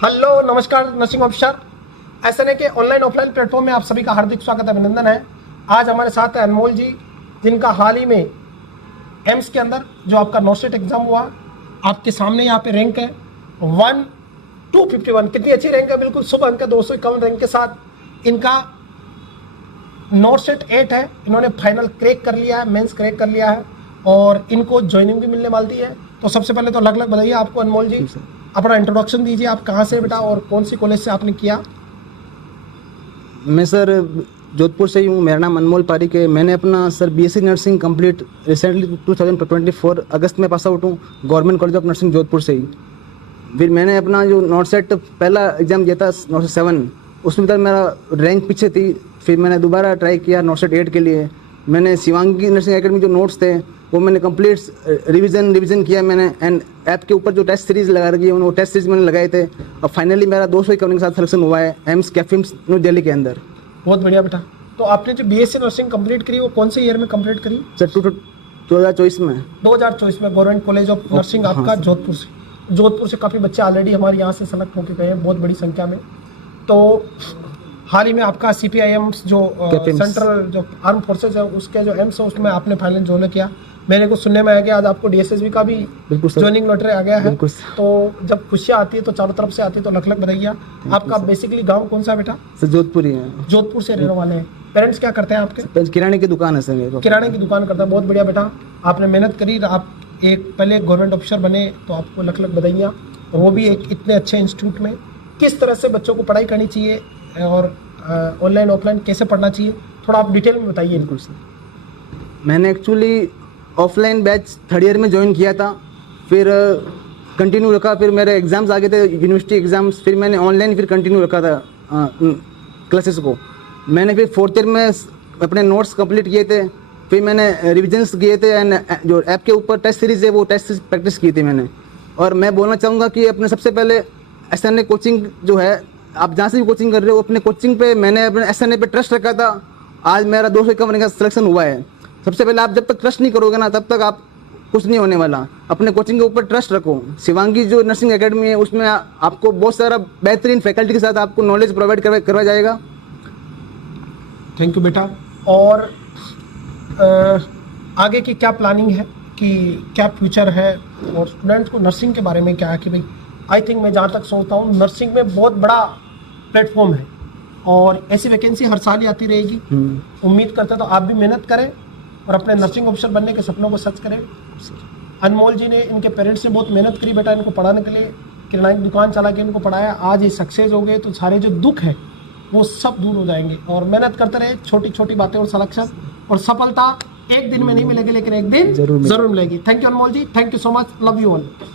Hello नमस्कार nursing officer SNA के online offline platform में आप सभी का हार्दिक स्वागत अभिनंदन है। आज हमारे साथ है अनमोल जी, जिनका हाल ही में एम्स के अंदर जो आपका नॉर्सेट एग्जाम हुआ, आपके सामने यहाँ पे रैंक है 1251। कितनी अच्छी रैंक है, बिल्कुल शुभ अंक है, 251 रैंक के साथ इनका नॉर्सेट 8 है। इन्होंने फाइनल क्रैक कर लिया है, मेंस क्रैक कर लिया है और इनको ज्वाइनिंग भी मिलने वाली है। तो सबसे पहले तो अलग अलग बताइए आपको अनमोल जी, अपना इंट्रोडक्शन दीजिए, आप कहाँ से बेटा और कौन सी कॉलेज से आपने किया? मैं सर जोधपुर से ही हूँ। मेरा नाम अनमोल पारिक है। मैंने अपना sir BSc nursing complete recently 2024 अगस्त में पास आउट हूँ government college of nursing Jodhpur से ही। फिर मैंने अपना जो नॉर्सेट पहला एग्ज़ाम दिया था नॉर्सेट 7, उसमें तक मेरा रैंक पीछे थी। फिर मैंने दोबारा ट्राई किया नॉर्सेट 8 के लिए। मैंने शिवांगी नर्सिंग एकेडमी जो नोट्स थे वो मैंने कंप्लीट रिवीजन किया मैंने, एंड ऐप के ऊपर जो टेस्ट सीरीज़ लगा रखी है वो टेस्ट सीरीज मैंने लगाए थे और फाइनली मेरा 200 के साथ सिलेक्शन हुआ है एम्स कैफिम्स न्यू दिल्ली के अंदर। बहुत बढ़िया बेटा। तो आपने जो बीएससी नर्सिंग कंप्लीट करी वो कौन से ईयर में कंप्लीट करी? सर 2024 में 2024 में गवर्नमेंट कॉलेज ऑफ नर्सिंग आपका जोधपुर से। जोधपुर से काफ़ी बच्चे ऑलरेडी हमारे यहाँ से सेलेक्ट होकर गए हैं, बहुत बड़ी संख्या में। तो हाल ही में आपका CPIM जो सेंट्रल जो आर्म फोर्सेज है उसके जो एम्स है उसमें आपने फाइनल ज्वाइन किया। मेरे को सुनने में आया कि आज आपको DSSB का भी ज्वाइनिंग लेटर आ गया है। तो जब खुशियाँ आती है तो चारों तरफ से आती है, तो लख लख बताइए। आपका बेसिकली गांव कौन सा बेटा? सर जोधपुर ही है। जोधपुर से रहने वाले हैं। पेरेंट्स क्या करते हैं आपके? किराने की दुकान है सर मेरे। किराने की दुकान करता है। बहुत बढ़िया बेटा, आपने मेहनत करी, आप एक पहले गवर्नमेंट ऑफिसर बने, तो आपको लख लख बधाइयाँ। और वो भी एक इतने अच्छे इंस्टीट्यूट में। किस तरह से बच्चों को पढ़ाई करनी चाहिए और ऑनलाइन ऑफलाइन कैसे पढ़ना चाहिए, थोड़ा आप डिटेल में बताइए। बिल्कुल सर, मैंने actually offline batch 3rd year में ज्वाइन किया था, फिर कंटिन्यू रखा। फिर मेरे एग्ज़ाम्स आ गए थे यूनिवर्सिटी एग्ज़ाम्स, फिर मैंने ऑनलाइन फिर कंटिन्यू रखा था क्लासेस को। मैंने फिर 4th ईयर में अपने नोट्स कंप्लीट किए थे, फिर मैंने रिविजन्स किए थे एंड जो ऐप के ऊपर टेस्ट सीरीज़ है वो टेस्ट प्रैक्टिस की थी मैंने। और मैं बोलना चाहूँगा कि अपने सबसे पहले SNA कोचिंग जो है, आप जहाँ से भी कोचिंग कर रहे हो, अपने कोचिंग पे मैंने अपने SNA पे ट्रस्ट रखा था। आज मेरा 251 का सिलेक्शन हुआ है। सबसे पहले आप जब तक ट्रस्ट नहीं करोगे ना तब तक आप कुछ नहीं होने वाला। अपने कोचिंग के ऊपर ट्रस्ट रखो। शिवांगी जो नर्सिंग एकेडमी है उसमें आपको बहुत सारा बेहतरीन फैकल्टी के साथ आपको नॉलेज प्रोवाइड करवाया जाएगा। थैंक यू बेटा। और आगे की क्या प्लानिंग है, कि क्या फ्यूचर है, और स्टूडेंट्स को नर्सिंग के बारे में क्या है कि भाई आई थिंक मैं जहाँ तक सोचता हूँ नर्सिंग में बहुत बड़ा प्लेटफॉर्म है और ऐसी वैकेंसी हर साल ही आती रहेगी। उम्मीद करते तो आप भी मेहनत करें और अपने नर्सिंग ऑफिसर बनने के सपनों को सच करें। अनमोल जी ने, इनके पेरेंट्स ने बहुत मेहनत करी बेटा इनको पढ़ाने के लिए, किराने की दुकान चला के इनको पढ़ाया। आज ये सक्सेस हो गए तो सारे जो दुख है वो सब दूर हो जाएंगे। और मेहनत करते रहे, छोटी छोटी बातें और सिलेक्शन और सफलता एक दिन में नहीं मिलेगी, लेकिन एक दिन जरूर मिलेगी। Thank you Anmol ji, thank you so much, love you all.